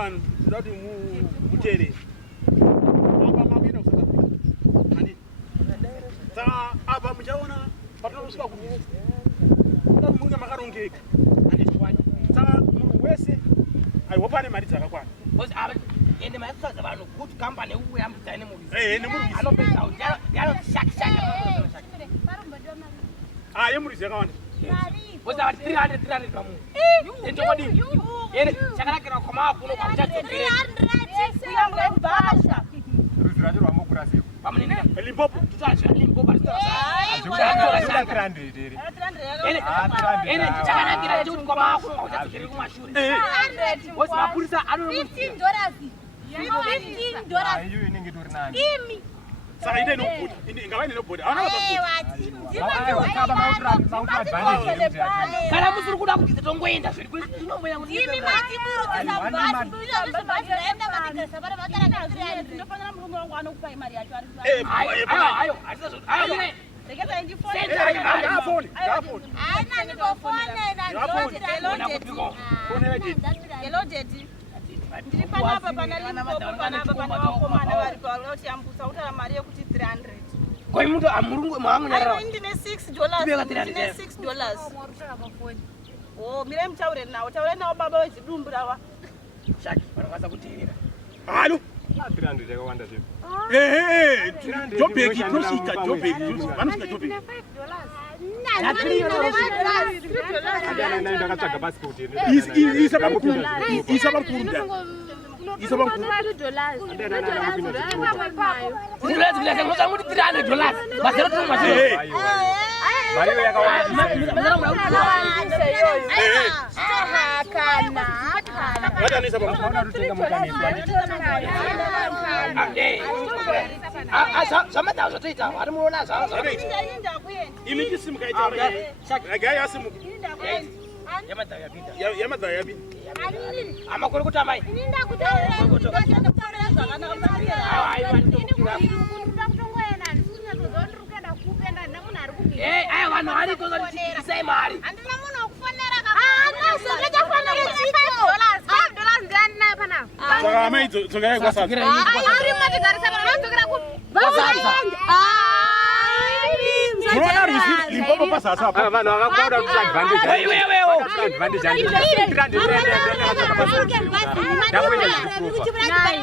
vanhu kuti mutere apa makuenda kusaka handi saka apa muchaona patinosvika munge makarongeka saka munhu wese aiwa pane mari dzakakwana ende mayakusadza vanhu kuti kambani ukuyambutsa nemurwizi nemurwizi anopedza yanoshakishaka yemurwizi yakawanda bosava 300 pamunhu endokodini ene chakanakira kwama kuno kwamuchatsokera rwizi racho rwamokuraseko pamuneneka limpopo tutazvira limpopo ene chakanakira chekuti kwama kuno kwamuchatsokera kumashure bosi mapurisa iyo inenge itori nani saka ine inobhuda ingava ine inobhuda kana musiri kuda kuti tongoenda ndiri panapa pana limpopo panapa pana vakomana vari vachiambutsa utaura mari yekuti 300 koi muntu amurungu mwamunyarara ndine $6 oh mirai mutaure nawo taure nawo baba wezvidumbu rava shaki vanokwanisa kuteerera halo 300 yakawanda zve jobeki tosvika jobeki vanosvika jobeki ndakatsvaga pasipoti isa pamukuru $300 mariyo yakawanda zvamadhava zvatoita vari muona imi chisimukaitayasimuka yamadhava yapinda yamadhava yapinda amakore kuti amai aya vanhu varikoisai mari saka amai dzokai kwasadza munoona rwizi limpopo pasasa apa vanhu vakauda kuti advantage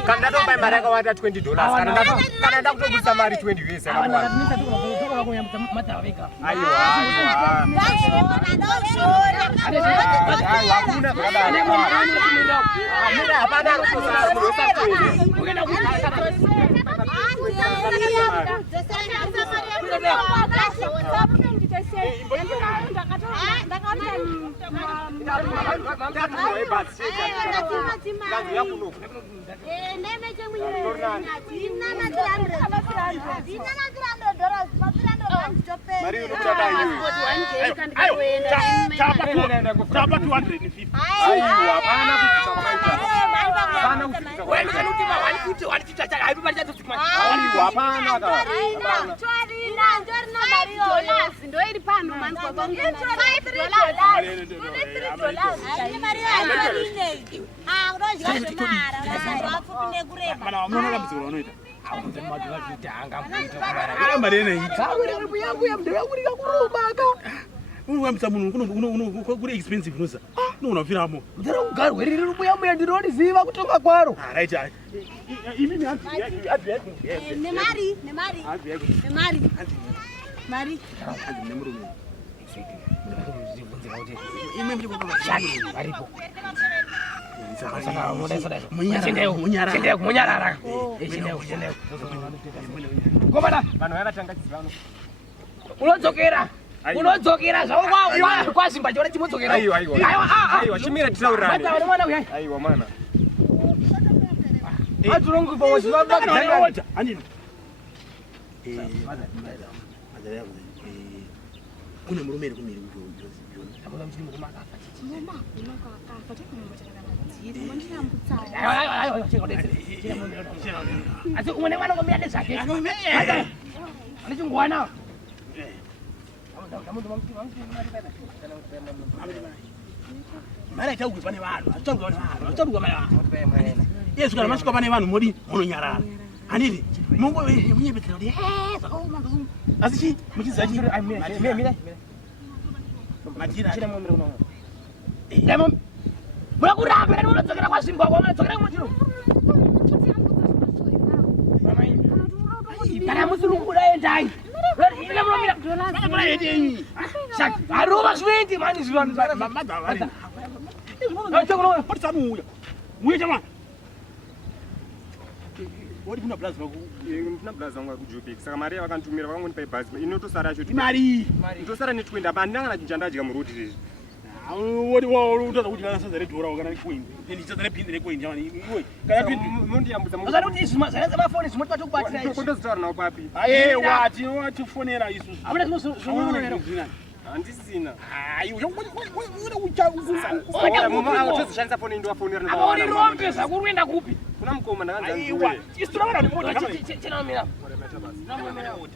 kana ndatobai mari yakawanda $20 kana ndakutobudisa mari 20 US tapa 250 ndoiri pano unoyambisa munhu kuri expensive noza unoona kufiramo ndinogarweriri rubuyamuya ndinoriziva kutonga kwaro right imimi mari nemurume varipo munyarara komana vanhu vavatangadzira unodzokera zvavo kwazimba chora chimodzokera aiwa chimira titaurirane mwana uya aiwa mana atirongopaozivabaaa anini kune murume eri kumiri asi umwe nemwana ngomira nezvake anechingwana Mara itaugwe pane vanhu, atichaugwe pane vanhu. Yesu kana masvika pane vanhu modi munonyarara. Handiti mungo munyepetera kuti zvakaoma zvakaoma. Asi chi muchiziva chi mira. Matira chira momero uno. Ndemo. Mura kuramba rero unodzokera kwa zvimbwa kwa unodzokera kumutiro. Kana musulungura endai. Ina mumira. Kana mura yedeni. Shaki. Aroma zvindi mani zvivanhu madhavari. Ndachokona patsa muya. Muya chama. Wodi kuna blaza wako. Kuna blaza wangu kujupika. Saka Maria vakantumira vakangonipa ibhazi. Inotosara yacho. Mari. Ndosara netwinda bandanga na chinjandadya murudi izvi. Wodi wao utaza kuti kana sanza redhora kana coin. Ndichaza nepinzi necoin jamani. Iwe. Kana pinzi mondiyambutsa Uzari kuti izvi zarenza mafoni zvimoti patokubatira izvi. Kondozitaura nawo papi. Aye wati fonera isu. Hamuna zvinoonera. Handisina. Hayi ucha tozishandisa foni ndowafonera. Abaoni rombe zakuruenda kupi? Kuna mukoma ndakanza Aiwa, isitula vana ndimoti. Chena mira. Namwe mira kuti.